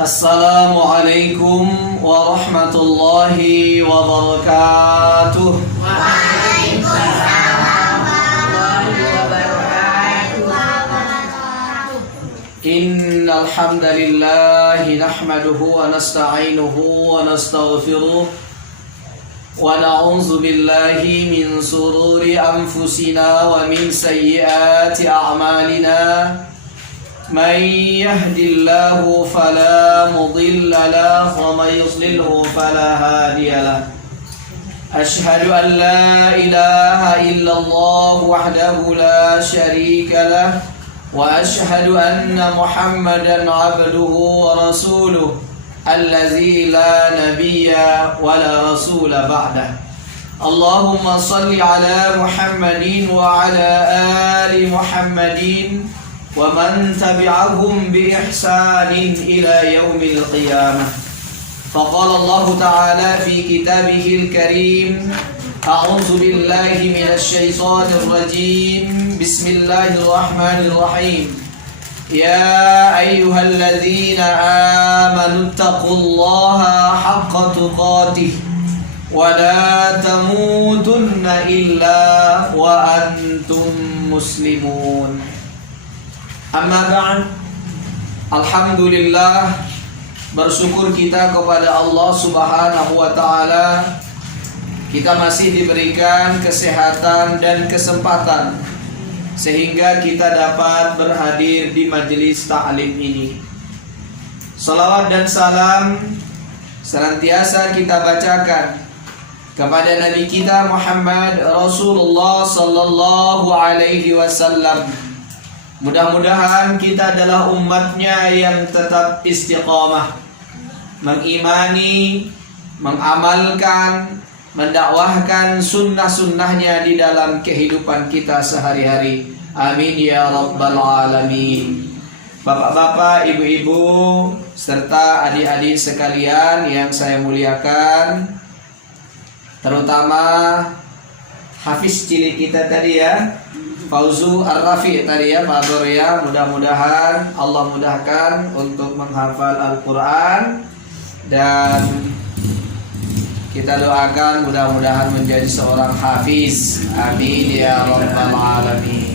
Assalamualaikum warahmatullahi wabarakatuh. Waalaikumsalam warahmatullahi wabarakatuh. Innal hamdalillah nahmaduhu wa nasta'inuhu wa nastaghfiruh wa na'udzu billahi min shururi anfusina wa min sayyiati a'malina. من يهد الله فلا مضل له ومن يضلله فلا هادي له أشهد أن لا إله إلا الله وحده لا شريك له وأشهد أن محمدا عبده ورسوله الذي لا نبي ولا رسول بعده اللهم صل على محمد وعلى آل محمد ومن تبعهم بإحسان إلى يوم القيامة فقال الله تعالى في كتابه الكريم أعوذ بالله من الشيطان الرجيم بسم الله الرحمن الرحيم يا أيها الذين آمنوا اتقوا الله حق تقاته ولا تموتن إلا وأنتم مسلمون. Amma ba'd. Alhamdulillah, bersyukur kita kepada Allah Subhanahu wa taala. Kita masih diberikan kesehatan dan kesempatan sehingga kita dapat berhadir di majelis ta'lim ini. Salawat dan salam senantiasa kita bacakan kepada Nabi kita Muhammad Rasulullah sallallahu alaihi wasallam. Mudah-mudahan kita adalah umatnya yang tetap istiqamah, mengimani, mengamalkan, mendakwahkan sunnah-sunnahnya di dalam kehidupan kita sehari-hari. Amin ya rabbal alamin. Bapak-bapak, ibu-ibu, serta adik-adik sekalian yang saya muliakan, terutama hafiz cilik kita tadi ya, Fauzu Ar-Rafi tadi ya Pak Abdur ya. Mudah-mudahan Allah mudahkan untuk menghafal Al-Quran, dan kita doakan mudah-mudahan menjadi seorang hafiz. Amin ya rabbal alamin.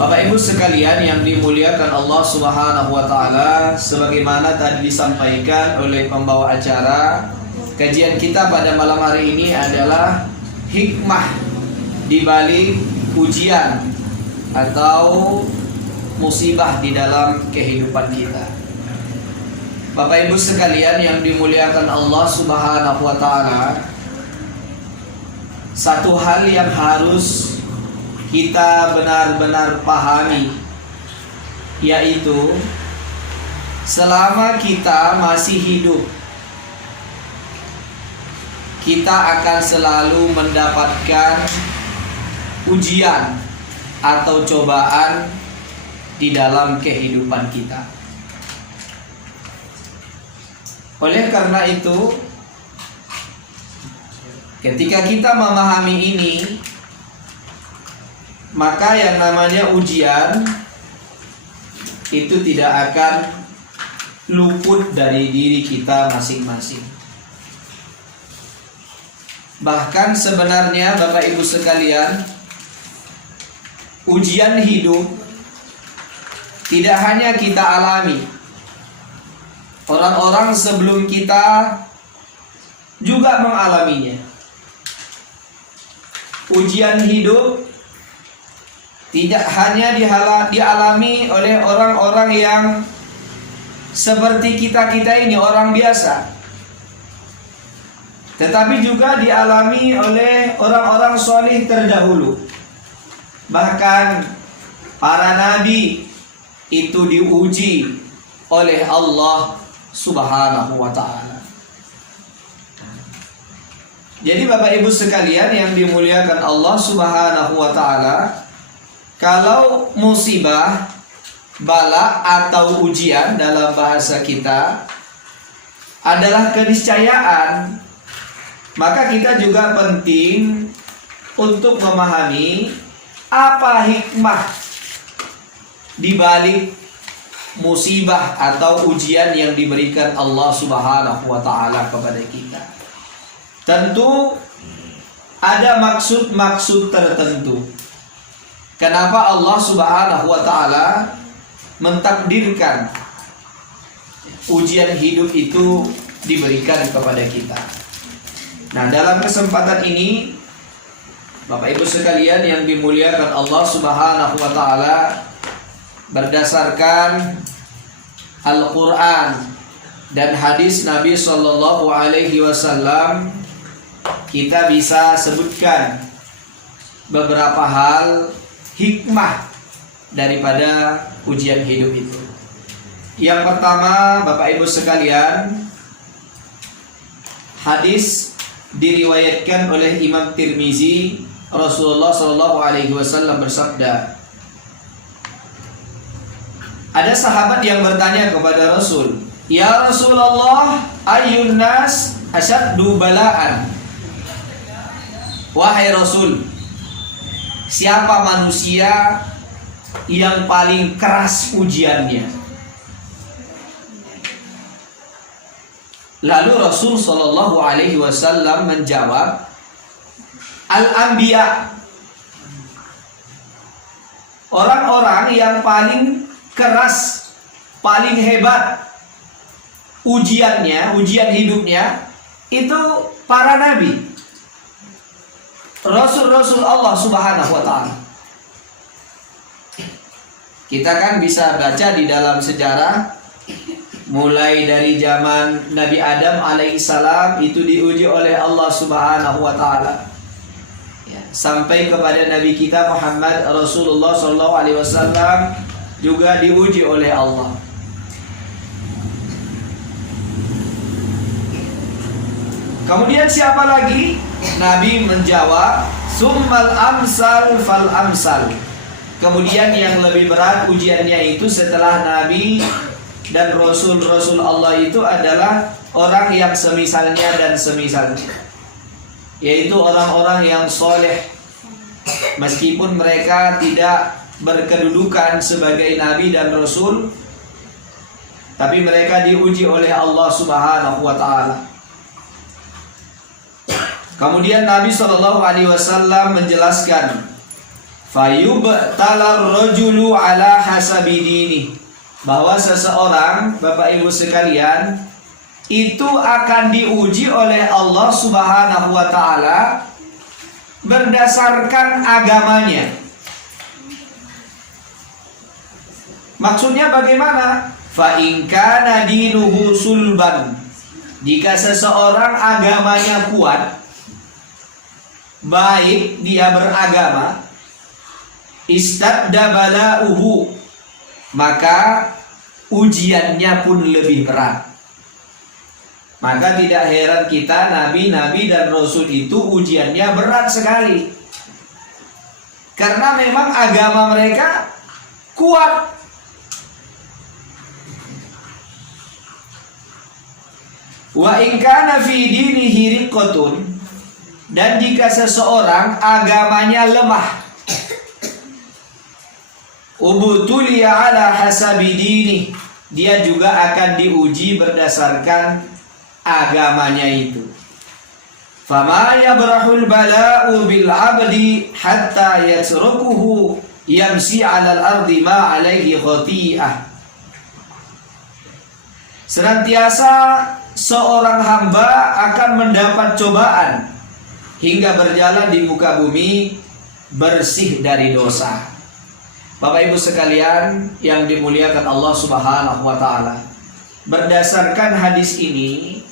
Bapak Ibu sekalian yang dimuliakan Allah Subhanahu wa taala, sebagaimana tadi disampaikan oleh pembawa acara, kajian kita pada malam hari ini adalah hikmah di balik ujian atau musibah di dalam kehidupan kita. Bapak Ibu sekalian yang dimuliakan Allah Subhanahu wa taala, satu hal yang harus kita benar-benar pahami, yaitu selama kita masih hidup, kita akan selalu mendapatkan ujian atau cobaan di dalam kehidupan kita. Oleh karena itu, ketika kita memahami ini, maka yang namanya ujian itu tidak akan luput dari diri kita masing-masing. Bahkan sebenarnya Bapak Ibu sekalian, ujian hidup tidak hanya kita alami. Orang-orang sebelum kita juga mengalaminya. Ujian hidup tidak hanya dialami oleh orang-orang yang seperti kita-kita ini, orang biasa, tetapi juga dialami oleh orang-orang solih terdahulu. Bahkan para nabi itu diuji oleh Allah Subhanahu wa ta'ala. Jadi Bapak Ibu sekalian yang dimuliakan Allah Subhanahu wa taala, kalau musibah, bala atau ujian dalam bahasa kita adalah keniscayaan, maka kita juga penting untuk memahami apa hikmah di balik musibah atau ujian yang diberikan Allah Subhanahu wa taala kepada kita. Tentu ada maksud-maksud tertentu. Kenapa Allah Subhanahu wa taala mentakdirkan ujian hidup itu diberikan kepada kita. Nah, dalam kesempatan ini Bapak Ibu sekalian yang dimuliakan Allah Subhanahu wa taala, berdasarkan Al-Qur'an dan hadis Nabi sallallahu alaihi wasallam, kita bisa sebutkan beberapa hal hikmah daripada ujian hidup itu. Yang pertama, Bapak Ibu sekalian, hadis diriwayatkan oleh Imam Tirmizi, Rasulullah sallallahu alaihi wasallam bersabda, ada sahabat yang bertanya kepada Rasul, "Ya Rasulullah, ayyun nas asyaddu bala'an?" Wahai Rasul, siapa manusia yang paling keras ujiannya? Lalu Rasul sallallahu alaihi wasallam menjawab, Al-Anbiya. Orang-orang yang paling keras, paling hebat ujiannya, ujian hidupnya, itu para nabi, Rasul-Rasul Allah Subhanahu wa ta'ala. Kita kan bisa baca di dalam sejarah, mulai dari zaman Nabi Adam alaihissalam itu diuji oleh Allah Subhanahu wa ta'ala, ya, sampai kepada Nabi kita Muhammad Rasulullah sallallahu alaihi wasallam juga diuji oleh Allah. Kemudian siapa lagi? Nabi menjawab, summal amsal fal amsal. Kemudian yang lebih berat ujiannya itu setelah Nabi dan Rasul-Rasul Allah itu adalah orang yang semisalnya dan semisalnya, yaitu orang-orang yang soleh, meskipun mereka tidak berkedudukan sebagai Nabi dan Rasul, tapi mereka diuji oleh Allah Subhanahu wa ta'ala. Kemudian Nabi SAW menjelaskan, fayubtalar rajulu ala hasabi dini, bahwa seseorang, Bapak Ibu sekalian, itu akan diuji oleh Allah Subhanahu wa ta'ala berdasarkan agamanya. Maksudnya bagaimana? Fa in kana dinuhu sulban, jika seseorang agamanya kuat, baik dia beragama, istadda bala'uhu, maka ujiannya pun lebih berat. Maka tidak heran kita, nabi-nabi dan rasul itu ujiannya berat sekali, karena memang agama mereka kuat. Wa in kana fi dinihi riqqatun, dan jika seseorang agamanya lemah, ubtuliya ala hasabi dini, dia juga akan diuji berdasarkan agamanya itu. Fama yabrahul bala'u bil abdi hatta yatrukuhu yamsi 'alal ardi ma 'alaihi khati'ah. Senantiasa seorang hamba akan mendapat cobaan hingga berjalan di muka bumi bersih dari dosa. Bapak Ibu sekalian yang dimuliakan Allah Subhanahu wa ta'ala, berdasarkan hadis ini,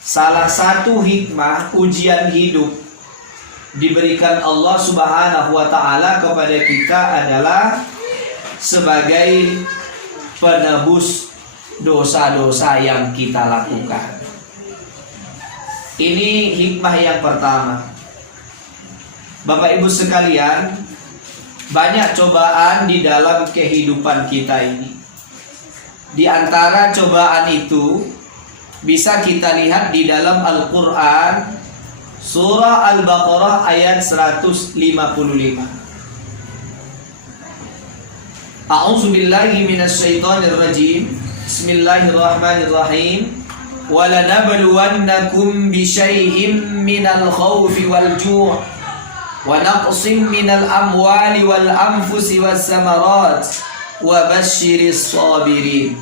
salah satu hikmah ujian hidup diberikan Allah Subhanahu wa ta'ala kepada kita adalah sebagai penebus dosa-dosa yang kita lakukan. Ini hikmah yang pertama. Bapak Ibu sekalian, banyak cobaan di dalam kehidupan kita ini. Di antara cobaan itu bisa kita lihat di dalam Al-Quran, surah Al-Baqarah ayat 155. A'udzubillahi minasyaitonir rajim. Bismillahirrahmanirrahim. وَلَنَبْلُوَنَّكُمْ بِشَيْءٍ مِّنَ الْخَوْفِ وَالْجُوعِ وَنَقْصٍ مِّنَ الْأَمْوَالِ وَالْأَنفُسِ وَالثَّمَرَاتِ وَبَشِّرِ الصَّابِرِينَ.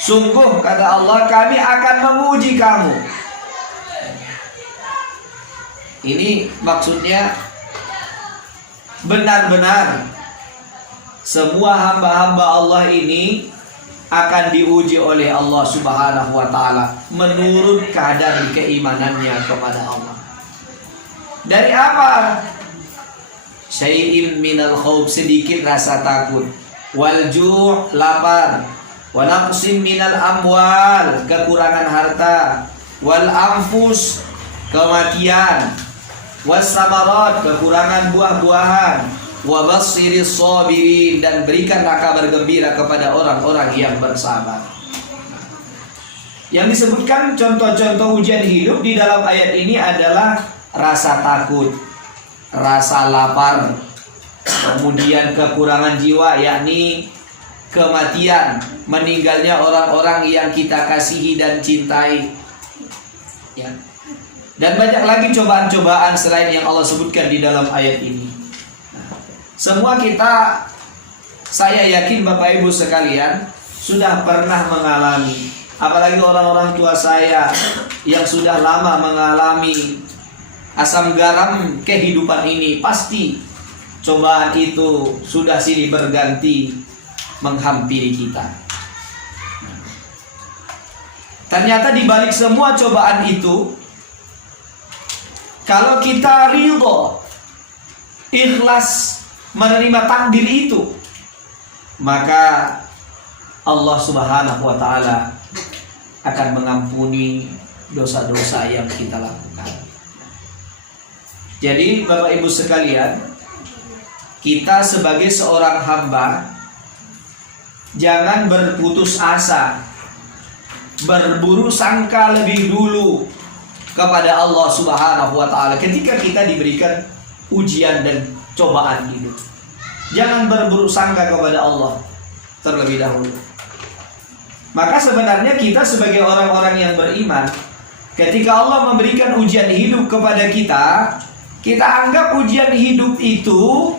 Sungguh kata Allah, kami akan menguji kamu. Ini maksudnya benar-benar semua hamba-hamba Allah ini akan diuji oleh Allah Subhanahu wa taala menurut kadar keimanannya kepada Allah. Dari apa? Syai'im minal khauf, sedikit rasa takut, wal ju', lapar, wa naqsim minal amwal, kekurangan harta, wal anfus, kematian, was samarat, kekurangan buah-buahan, wa bassiris sabirin, dan berikanlah kabar gembira kepada orang-orang yang bersabar. Yang disebutkan contoh-contoh ujian hidup di dalam ayat ini adalah rasa takut, rasa lapar, kemudian kekurangan jiwa, yakni kematian, meninggalnya orang-orang yang kita kasihi dan cintai, ya. Dan banyak lagi cobaan-cobaan selain yang Allah sebutkan di dalam ayat ini. Semua kita, saya yakin Bapak Ibu sekalian, sudah pernah mengalami. Apalagi orang-orang tua saya yang sudah lama mengalami asam garam kehidupan ini, pasti cobaan itu sudah silih berganti menghampiri kita. Ternyata di balik semua cobaan itu, kalau kita ridho, ikhlas menerima takdir itu, maka Allah Subhanahu wa taala akan mengampuni dosa-dosa yang kita lakukan. Jadi Bapak Ibu sekalian, kita sebagai seorang hamba jangan berputus asa, berburu sangka lebih dulu kepada Allah Subhanahu wa taala ketika kita diberikan ujian dan cobaan hidup. Jangan berburuk sangka kepada Allah terlebih dahulu. Maka sebenarnya kita sebagai orang-orang yang beriman, ketika Allah memberikan ujian hidup kepada kita, kita anggap ujian hidup itu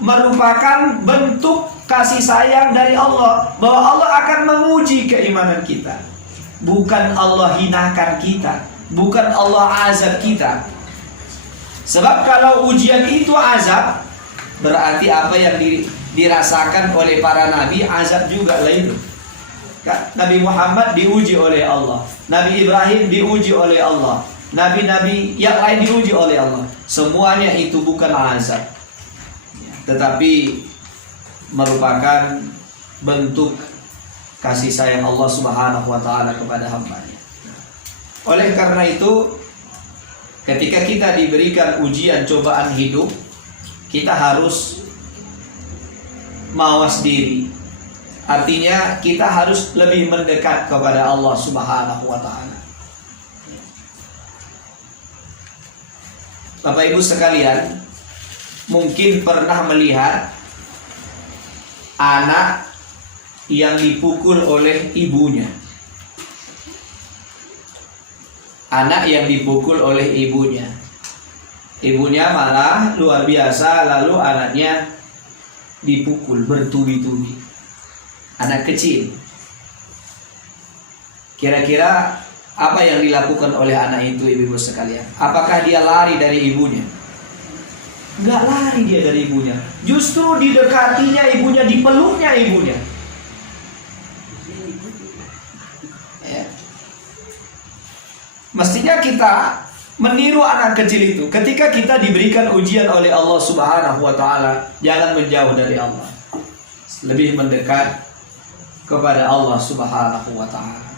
merupakan bentuk kasih sayang dari Allah, bahwa Allah akan menguji keimanan kita. Bukan Allah hinakan kita, bukan Allah azab kita. Sebab kalau ujian itu azab, berarti apa yang dirasakan oleh para nabi azab juga lah itu. Nabi Muhammad diuji oleh Allah, Nabi Ibrahim diuji oleh Allah, nabi-nabi yang lain diuji oleh Allah. Semuanya itu bukan azab, tetapi merupakan bentuk kasih sayang Allah Subhanahu wa taala kepada hamba-Nya. Oleh karena itu, ketika kita diberikan ujian cobaan hidup, kita harus mawas diri. Artinya kita harus lebih mendekat kepada Allah Subhanahu wa taala. Bapak Ibu sekalian, mungkin pernah melihat anak yang dipukul oleh ibunya. Anak yang dipukul oleh ibunya. Ibunya marah luar biasa, lalu anaknya dipukul bertubi-tubi. Anak kecil. Kira-kira apa yang dilakukan oleh anak itu, ibu-ibu sekalian? Apakah dia lari dari ibunya? Enggak lari dia dari ibunya. Justru didekatinya ibunya, dipeluknya ibunya. Ya. Mestinya kita meniru anak kecil itu. Ketika kita diberikan ujian oleh Allah Subhanahu wa taala, jangan menjauh dari Allah. Lebih mendekat kepada Allah Subhanahu wa taala.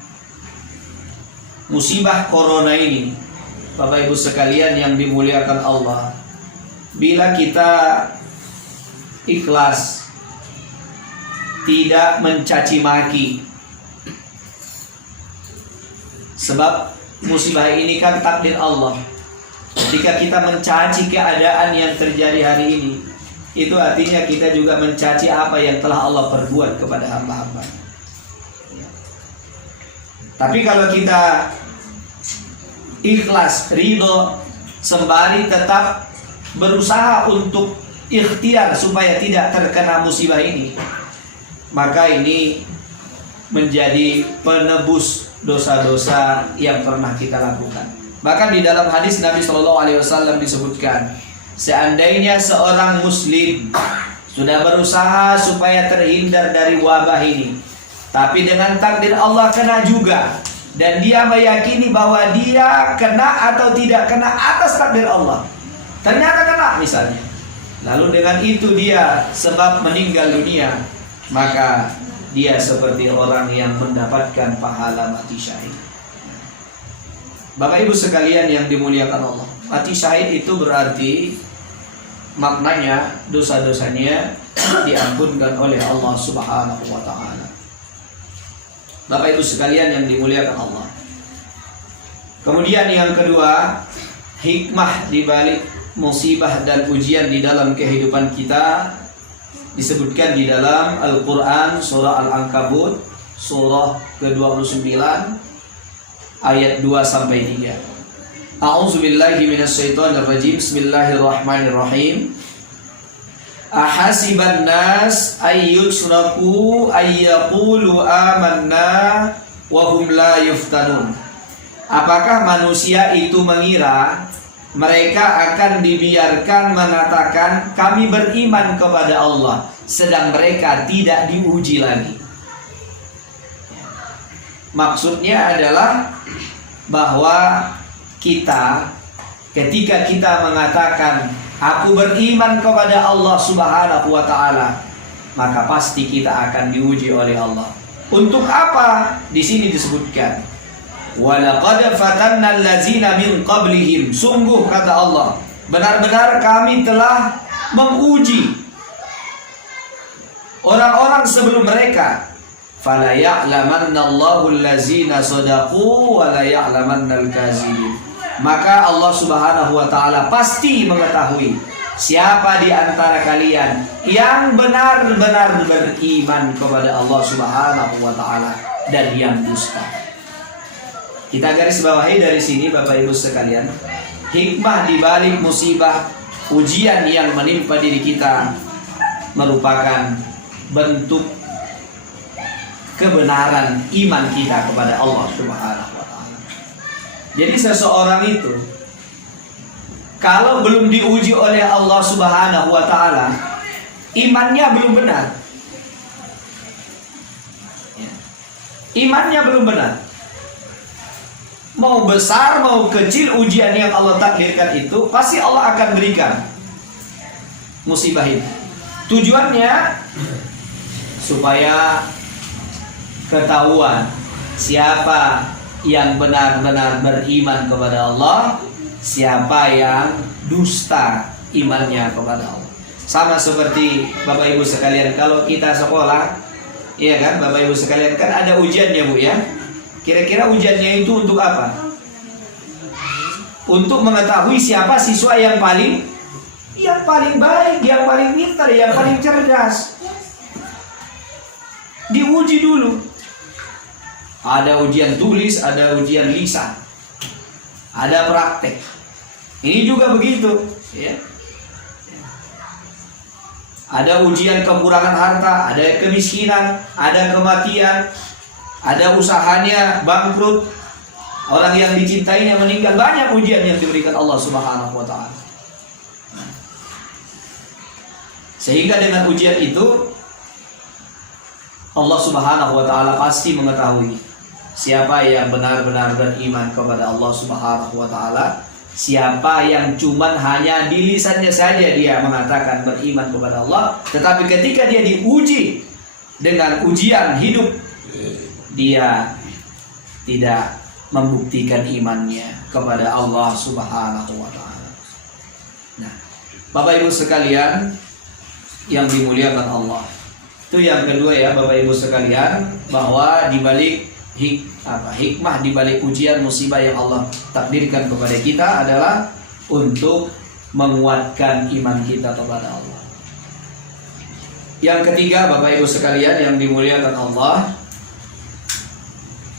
Musibah corona ini, Bapak Ibu sekalian yang dimuliakan Allah, bila kita ikhlas, tidak mencaci maki, sebab musibah ini kan takdir Allah. Ketika kita mencaci keadaan yang terjadi hari ini, itu artinya kita juga mencaci apa yang telah Allah perbuat kepada hamba-hamba. Tapi kalau kita ikhlas, ridho, sembari tetap berusaha untuk ikhtiar supaya tidak terkena musibah ini, maka ini menjadi penebus dosa-dosa yang pernah kita lakukan. Bahkan di dalam hadis Nabi SAW disebutkan, seandainya seorang muslim sudah berusaha supaya terhindar dari wabah ini, tapi dengan takdir Allah kena juga, dan dia meyakini bahwa dia kena atau tidak kena atas takdir Allah, ternyata kena misalnya, lalu dengan itu dia sebab meninggal dunia, maka dia seperti orang yang mendapatkan pahala mati syahid. Bapak Ibu sekalian yang dimuliakan Allah, mati syahid itu berarti maknanya dosa-dosanya diampunkan oleh Allah Subhanahu wa taala. Bapak Ibu sekalian yang dimuliakan Allah. Kemudian yang kedua, hikmah di balik musibah dan ujian di dalam kehidupan kita disebutkan di dalam Al-Qur'an surah Al-Ankabut surah ke-29 ayat 2 sampai 3. A'udzubillahi minasyaitonirrajim. Bismillahirrahmanirrahim. Ahasiban nas ayyutraku ayyaqulu amanna wa hum la yuftanun. Apakah manusia itu mengira mereka akan dibiarkan mengatakan kami beriman kepada Allah, sedang mereka tidak diuji lagi? Maksudnya adalah bahwa kita, ketika kita mengatakan aku beriman kepada Allah Subhanahu wa taala, maka pasti kita akan diuji oleh Allah. Untuk apa? Di sini disebutkan, walaqad fatanna allazina min qablihim. Sungguh kata Allah, benar-benar kami telah menguji orang-orang sebelum mereka. Fala ya'lamannallahu allazina shadaqu wa la ya'lamannal kadzibin. Maka Allah Subhanahu wa taala pasti mengetahui siapa di antara kalian yang benar-benar beriman kepada Allah Subhanahu wa taala dan yang dusta. Kita garis bawahi dari sini Bapak Ibu sekalian, hikmah di balik musibah ujian yang menimpa diri kita merupakan bentuk kebenaran iman kita kepada Allah Subhanahu wa taala. Jadi seseorang itu kalau belum diuji oleh Allah Subhanahu wa taala, imannya belum benar. Imannya belum benar. Mau besar mau kecil ujian yang Allah takdirkan itu, pasti Allah akan berikan musibah ini. Tujuannya supaya ketahuan siapa yang benar-benar beriman kepada Allah, siapa yang dusta imannya kepada Allah. Sama seperti Bapak Ibu sekalian, kalau kita sekolah, iya kan Bapak Ibu sekalian, kan ada ujiannya Bu ya. Kira-kira ujiannya itu untuk apa? Untuk mengetahui siapa siswa yang paling baik, yang paling pintar, yang paling cerdas. Diuji dulu. Ada ujian tulis, ada ujian lisan, ada praktek. Ini juga begitu, ya. Ada ujian kekurangan harta, ada kemiskinan, ada kematian, ada usahanya bangkrut, orang yang dicintainya meninggal. Banyak ujian yang diberikan Allah Subhanahu wa taala. Sehingga dengan ujian itu Allah Subhanahu wa taala pasti mengetahui siapa yang benar-benar beriman kepada Allah Subhanahu wa taala, siapa yang cuman hanya di lisannya saja dia mengatakan beriman kepada Allah, tetapi ketika dia diuji dengan ujian hidup, dia tidak membuktikan imannya. kepada Allah Subhanahu wa taala. Nah, Bapak Ibu sekalian yang dimuliakan Allah. Itu yang kedua ya Bapak Ibu sekalian, bahwa di balik hikmah di balik ujian musibah yang Allah takdirkan kepada kita adalah untuk menguatkan iman kita kepada Allah. Yang ketiga Bapak Ibu sekalian yang dimuliakan Allah,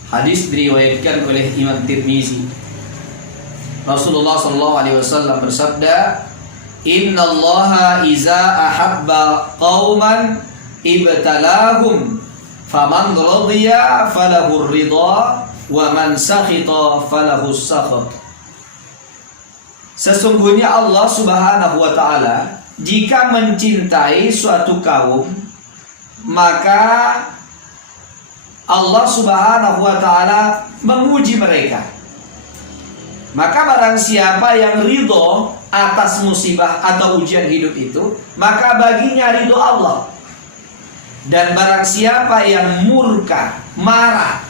hadis diriwayatkan oleh Imam Tirmizi. Rasulullah SAW bersabda, "Innallaha iza ahabba qauman ibtalahum, faman radiya falahu ridha, wa man sakhita falahu sakhat." Sesungguhnya Allah Subhanahu wa taala jika mencintai suatu kaum, maka Allah Subhanahu wa taala menguji mereka. Maka barang siapa yang ridho atas musibah atau ujian hidup itu, maka baginya ridho Allah. Dan barang siapa yang murka, marah,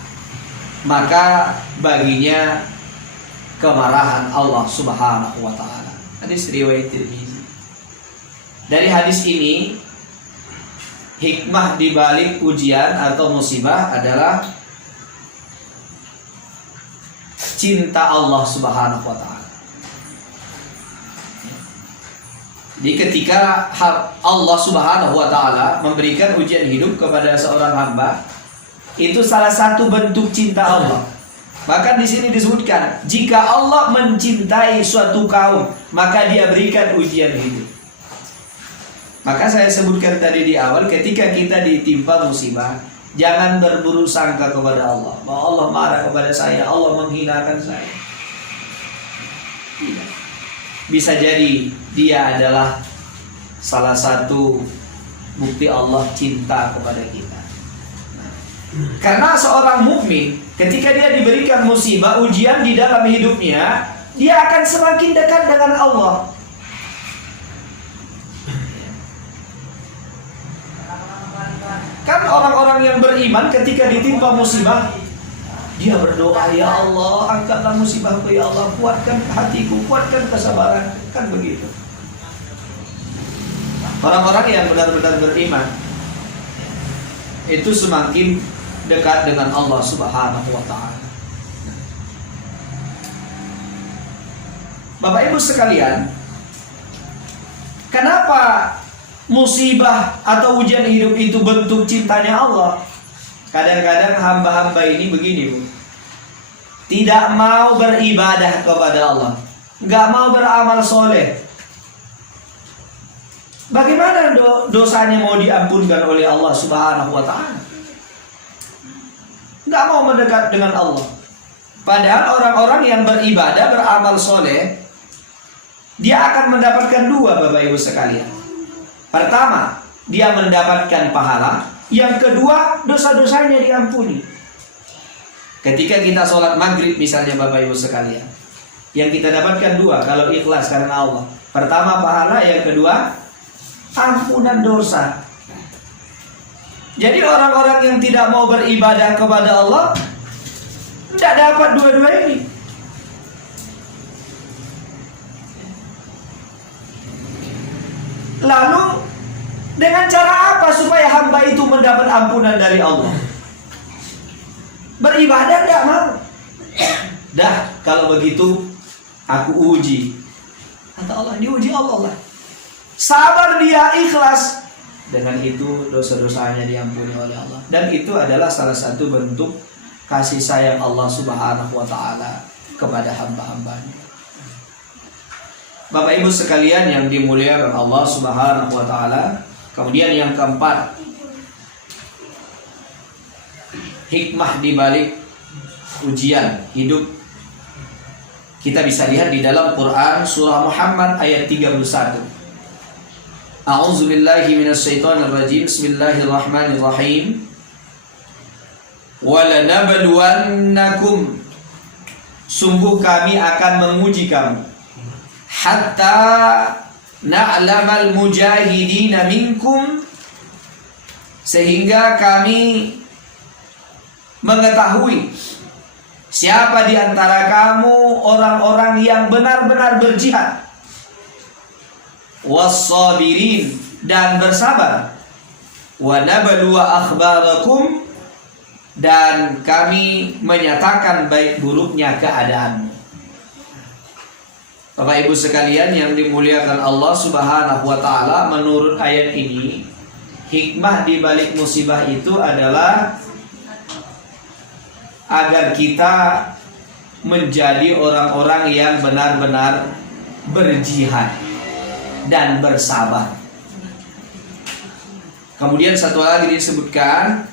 maka baginya kemarahan Allah Subhanahu wa taala. Hadis riwayat Tirmizi. Dari hadis ini, hikmah di balik ujian atau musibah adalah cinta Allah Subhanahu wa taala. Jadi ketika Allah Subhanahu wa taala memberikan ujian hidup kepada seorang hamba, itu salah satu bentuk cinta Allah. Bahkan di sini disebutkan, jika Allah mencintai suatu kaum, maka Dia berikan ujian hidup. Maka saya sebutkan tadi di awal, ketika kita ditimpa musibah, jangan berburu sangka kepada Allah bahwa Allah marah kepada saya, Allah menghinakan saya. Tidak. Bisa jadi dia adalah salah satu bukti Allah cinta kepada kita. Karena seorang mukmin ketika dia diberikan musibah, ujian di dalam hidupnya, dia akan semakin dekat dengan Allah. Kan orang-orang yang beriman ketika ditimpa musibah, dia berdoa, "Ya Allah, angkatlah musibahku, ya Allah, kuatkan hatiku, kuatkan kesabaran." Kan begitu. Orang-orang yang benar-benar beriman itu semakin dekat dengan Allah Subhanahu wa taala. Bapak Ibu sekalian, kenapa musibah atau ujian hidup itu bentuk cintanya Allah? Kadang-kadang hamba-hamba ini begini, Bu. Tidak mau beribadah kepada Allah, nggak mau beramal soleh. Bagaimana dosanya mau diampunkan oleh Allah Subhanahu wa ta'ala? Nggak mau mendekat dengan Allah. Padahal orang-orang yang beribadah, beramal soleh, dia akan mendapatkan dua, Bapak Ibu sekalian. Pertama, dia mendapatkan pahala. Yang kedua, dosa-dosanya diampuni. Ketika kita sholat maghrib misalnya Bapak Ibu sekalian, yang kita dapatkan dua kalau ikhlas karena Allah. Pertama pahala, yang kedua ampunan dosa. Jadi orang-orang yang tidak mau beribadah kepada Allah tidak dapat dua-dua ini. Lalu dengan cara apa supaya hamba itu mendapat ampunan dari Allah? Beribadah tidak mau. Dah, kalau begitu aku uji. Kata Allah, diuji Allah lah. Sabar dia, ikhlas. Dengan itu dosa-dosanya diampuni oleh Allah. Dan itu adalah salah satu bentuk kasih sayang Allah Subhanahu wa ta'ala kepada hamba-hambanya. Bapak Ibu sekalian yang dimuliakan Allah Subhanahu wa ta'ala. Kemudian yang keempat, hikmah di balik ujian hidup. Kita bisa lihat di dalam Quran surah Muhammad ayat 31. A'udzu billahi minasyaitonir rajim. Bismillahirrahmanirrahim. Walanabluwannakum, sungguh kami akan menguji kamu, hatta na'lamal mujahidina minkum, sehingga kami mengetahui Siapa di antara kamu orang-orang yang benar-benar berjihad, was-sabirin, dan bersabar, wa nabluwa akhbarakum, dan kami menyatakan baik buruknya keadaanmu. Bapak Ibu sekalian yang dimuliakan Allah Subhanahu wa taala, menurut ayat ini hikmah di balik musibah itu adalah agar kita menjadi orang-orang yang benar-benar berjihad dan bersabar. Kemudian satu lagi disebutkan,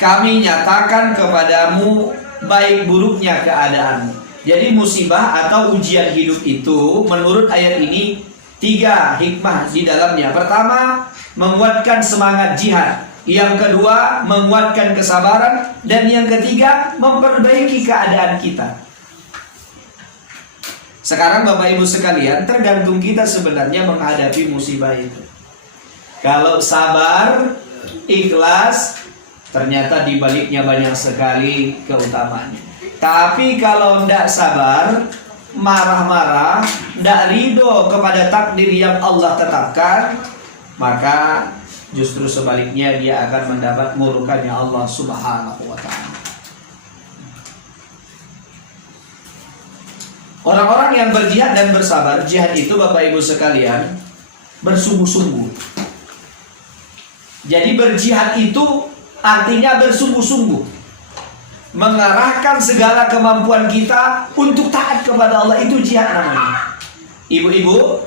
kami nyatakan kepadamu baik buruknya keadaanmu. Jadi musibah atau ujian hidup itu menurut ayat ini 3 hikmah di dalamnya. Pertama, menguatkan semangat jihad. Yang kedua, menguatkan kesabaran. Dan yang ketiga, memperbaiki keadaan kita. Sekarang Bapak Ibu sekalian, tergantung kita sebenarnya menghadapi musibah itu. Kalau sabar, ikhlas, ternyata di baliknya banyak sekali keutamaannya. Tapi kalau tidak sabar, marah-marah, tidak ridho kepada takdir yang Allah tetapkan, maka justru sebaliknya dia akan mendapat murkanya Allah Subhanahu wa ta'ala. Orang-orang yang berjihad dan bersabar, jihad itu Bapak Ibu sekalian bersungguh-sungguh. Jadi berjihad itu artinya bersungguh-sungguh, mengarahkan segala kemampuan kita untuk taat kepada Allah, itu jihad namanya. Ibu-ibu,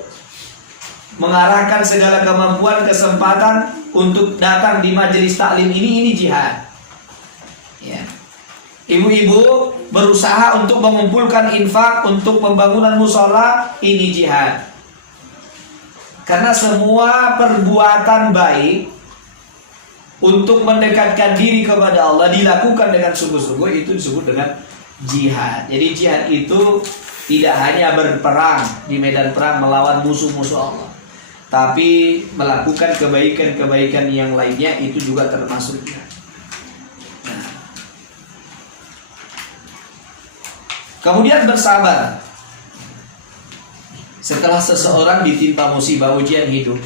mengarahkan segala kemampuan, kesempatan untuk datang di majelis taklim ini jihad. Ya. Ibu-ibu berusaha untuk mengumpulkan infak untuk pembangunan musola, ini jihad. Karena semua perbuatan baik untuk mendekatkan diri kepada Allah dilakukan dengan sungguh-sungguh, itu disebut dengan jihad. Jadi jihad itu tidak hanya berperang di medan perang melawan musuh-musuh Allah, tapi melakukan kebaikan-kebaikan yang lainnya, itu juga termasuk jihad. Nah. Kemudian bersabar. Setelah seseorang ditimpa musibah ujian hidup,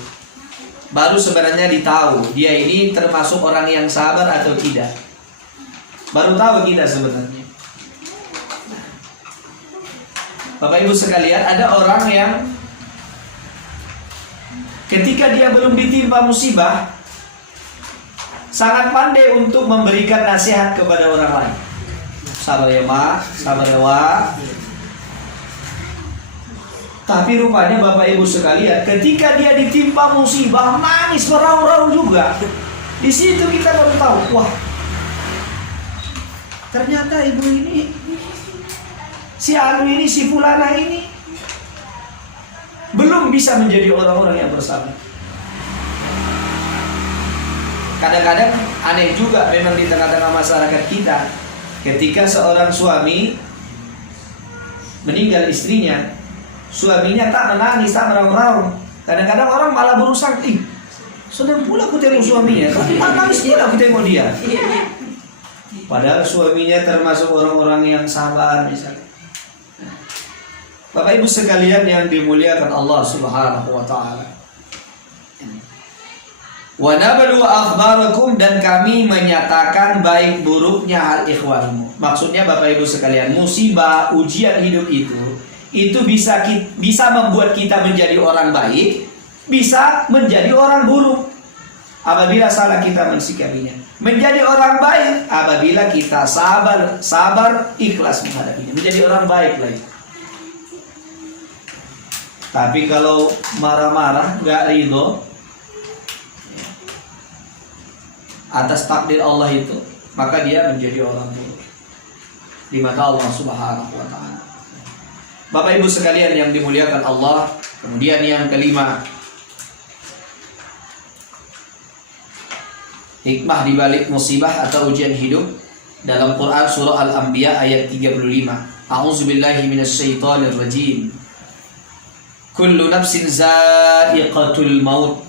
baru sebenarnya ditahu dia ini termasuk orang yang sabar atau tidak. Baru tahu kita sebenarnya. Bapak Ibu sekalian, ada orang yang ketika dia belum ditimpa musibah sangat pandai untuk memberikan nasihat kepada orang lain. Sabar ya mak, sabar ya wak. Tapi rupanya Bapak Ibu sekalian, ketika dia ditimpa musibah, nangis meraung-raung juga. Di situ kita baru tahu, wah, ternyata ibu ini, si Anu ini, si Fulana ini belum bisa menjadi orang-orang yang bersabar. Kadang-kadang aneh juga memang di tengah-tengah masyarakat kita, ketika seorang suami meninggal istrinya, suaminya tak menangis, tak meraung-raung. Kadang-kadang orang malah berusaha, sedang pula aku tengok suaminya, tapi tak nangis dia, aku tengok dia. Padahal suaminya termasuk orang-orang yang sabar misalnya. Bapak Ibu sekalian yang dimuliakan Allah Subhanahu wa ta'ala, wa nablu akhbarakum, dan kami menyatakan baik buruknya hal ikhwanmu. Maksudnya Bapak Ibu sekalian, musibah, ujian hidup itu bisa membuat kita menjadi orang baik, bisa menjadi orang buruk apabila salah kita mensikapinya. Menjadi orang baik apabila kita sabar, ikhlas menghadapinya, menjadi orang baik lagi. Tapi kalau marah-marah, nggak ridho atas takdir Allah itu, maka dia menjadi orang buruk di mata Allah Subhanahu wa ta'ala. Bapak Ibu sekalian yang dimuliakan Allah, kemudian yang kelima, hikmah di balik musibah atau ujian hidup. Dalam Quran surah Al-Anbiya ayat 35, A'udzubillahi minasyaitonir rajim. Kullu nafsin za'iqatul maut.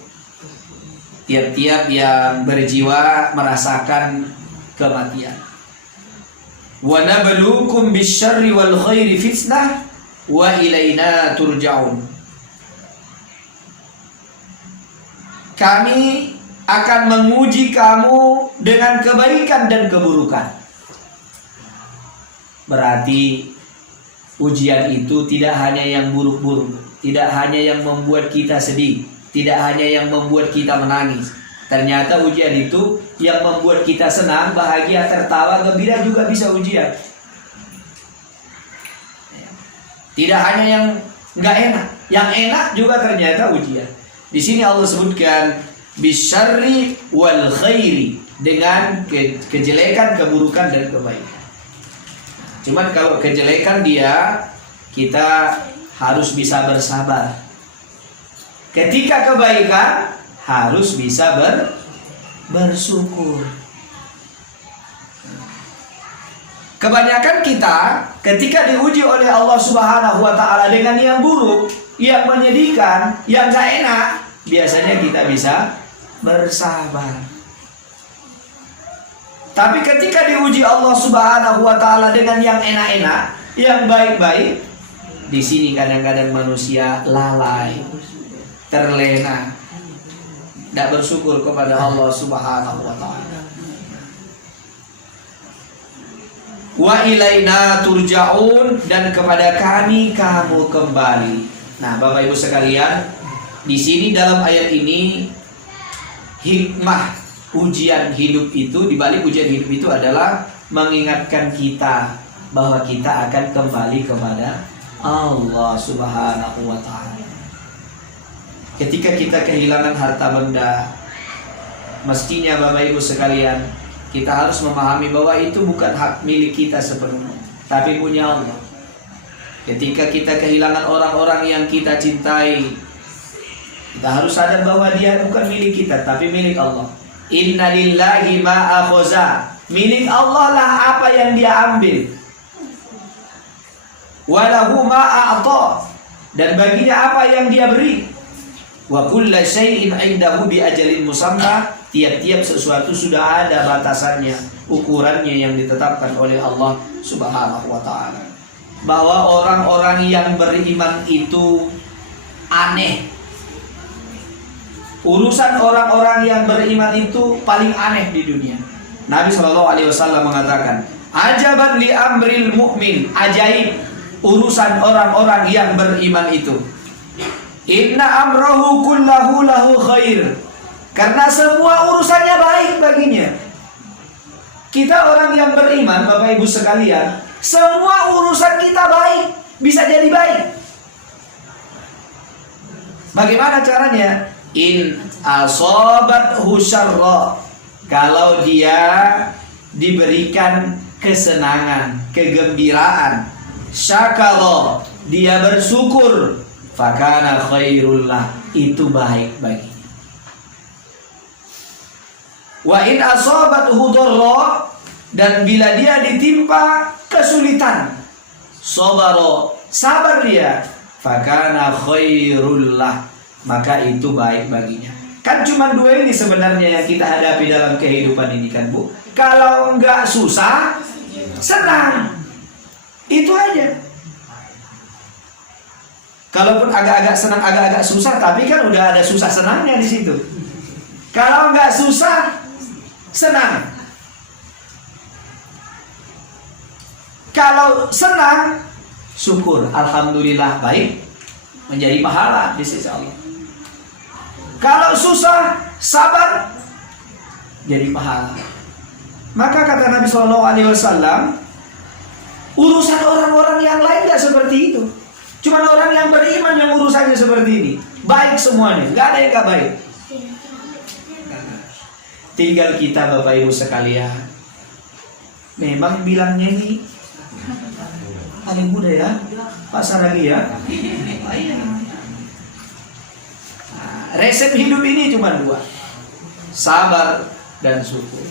Tiap-tiap yang berjiwa merasakan kematian. Wa nabluukum bisyarri wal khairi fitnah wa ilaina turja'un. Kami akan menguji kamu dengan kebaikan dan keburukan. Berarti ujian itu tidak hanya yang buruk-buruk, tidak hanya yang membuat kita sedih, tidak hanya yang membuat kita menangis. Ternyata ujian itu yang membuat kita senang, bahagia, tertawa, gembira juga bisa ujian. Tidak hanya yang nggak enak, yang enak juga ternyata ujian. Di sini Allah sebutkan bisyarri wal khairi, dengan kejelekan, keburukan dan kebaikan. Cuman kalau kejelekan kita harus bisa bersabar. Ketika kebaikan harus bisa bersyukur. Kebanyakan kita ketika diuji oleh Allah Subhanahu wa taala dengan yang buruk, yang menyedihkan, yang gak enak, biasanya kita bisa bersabar. Tapi ketika diuji Allah Subhanahu wa taala dengan yang enak-enak, yang baik-baik, di sini kadang-kadang manusia lalai, terlena, tidak bersyukur kepada Allah Subhanahu wa taala. Wa ilaina turja'un, dan kepada kami kamu kembali. Nah, Bapak Ibu sekalian, di sini dalam ayat ini hikmah ujian hidup itu, dibalik ujian hidup itu adalah mengingatkan kita bahwa kita akan kembali kepada Allah Subhanahu wa taala. Ketika kita kehilangan harta benda, mestinya Bapak Ibu sekalian, kita harus memahami bahwa itu bukan hak milik kita sepenuhnya, tapi punya Allah. Ketika kita kehilangan orang-orang yang kita cintai, kita harus sadar bahwa dia bukan milik kita, tapi milik Allah. Inna lillahi ma akhoza, milik Allah lah apa yang dia ambil. Walahu ma a'ta, dan baginya apa yang dia beri. Wa kulla syai'in 'indahu bi ajalin musamma, tiap-tiap sesuatu sudah ada batasannya, ukurannya yang ditetapkan oleh Allah Subhanahu wa taala. Bahwa orang-orang yang beriman itu aneh. Urusan orang-orang yang beriman itu paling aneh di dunia. Nabi SAW mengatakan, ajaban li amril mu'min, ajaib urusan orang-orang yang beriman itu. Inna amrahu kullahu lahu khair, karena semua urusannya baik baginya. Kita orang yang beriman, Bapak Ibu sekalian, semua urusan kita baik, bisa jadi baik. Bagaimana caranya? In asobathu syarra, kalau dia diberikan kesenangan, kegembiraan, syakara, dia bersyukur, fakana khairullah, itu baik baginya. Wa in asobathu dharra, dan bila dia ditimpa kesulitan, sabara, sabar dia, fakana khairullah, maka itu baik baginya. Kan cuma dua ini sebenarnya yang kita hadapi dalam kehidupan ini kan, Bu. Kalau enggak susah, senang. Itu aja. Kalaupun agak-agak senang, agak-agak susah, tapi kan udah ada susah senangnya di situ. Kalau enggak susah, senang. Kalau senang, syukur, alhamdulillah, baik, menjadi pahala di sisi Allah. Kalau susah, sabar, jadi pahala. Maka kata Nabi SAW, urusan orang-orang yang lain tidak seperti itu. Cuma orang yang beriman yang urusannya seperti ini, baik semuanya, nggak ada yang nggak baik. Tinggal kita Bapak Ibu sekalian, memang bilangnya ini paling muda ya, pasar lagi ya. Resep hidup ini cuma dua, sabar dan syukur.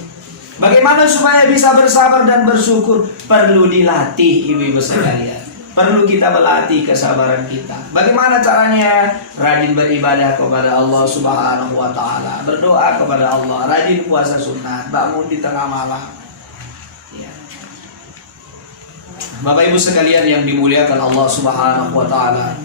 Bagaimana supaya bisa bersabar dan bersyukur? Perlu dilatih ibu-ibu sekalian. Perlu kita melatih kesabaran kita. Bagaimana caranya? Rajin beribadah kepada Allah Subhanahu wa taala, berdoa kepada Allah, rajin puasa sunnah, bangun di tengah malam. Ya. Bapak Ibu sekalian yang dimuliakan Allah Subhanahu wa taala.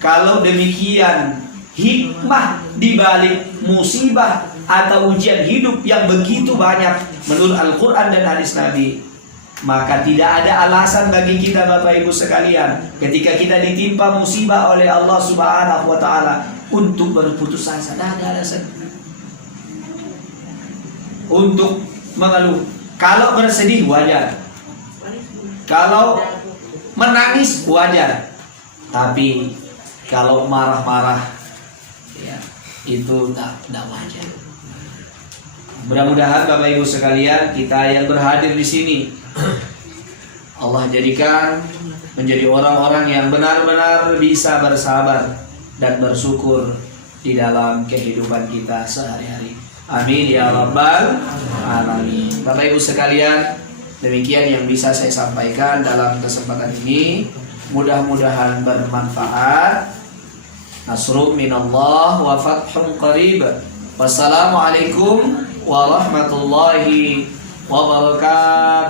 Kalau demikian hikmah di balik musibah atau ujian hidup yang begitu banyak menurut Al-Qur'an dan hadis Nabi, maka tidak ada alasan bagi kita Bapak Ibu sekalian ketika kita ditimpa musibah oleh Allah Subhanahu wa taala untuk berputus asa. Tidak ada alasan untuk mengeluh. Kalau bersedih wajar, kalau menangis wajar, tapi kalau marah-marah ya, itu tidak wajar. Mudah-mudahan Bapak Ibu sekalian, kita yang berhadir di sini Allah jadikan menjadi orang-orang yang benar-benar bisa bersabar dan bersyukur di dalam kehidupan kita sehari-hari. Amin ya rabbal alamin. Bapak Ibu sekalian, demikian yang bisa saya sampaikan dalam kesempatan ini. Mudah-mudahan bermanfaat. Nasrun minallah wa fathun qarib. Wassalamualaikum warahmatullahi wabarakatuh.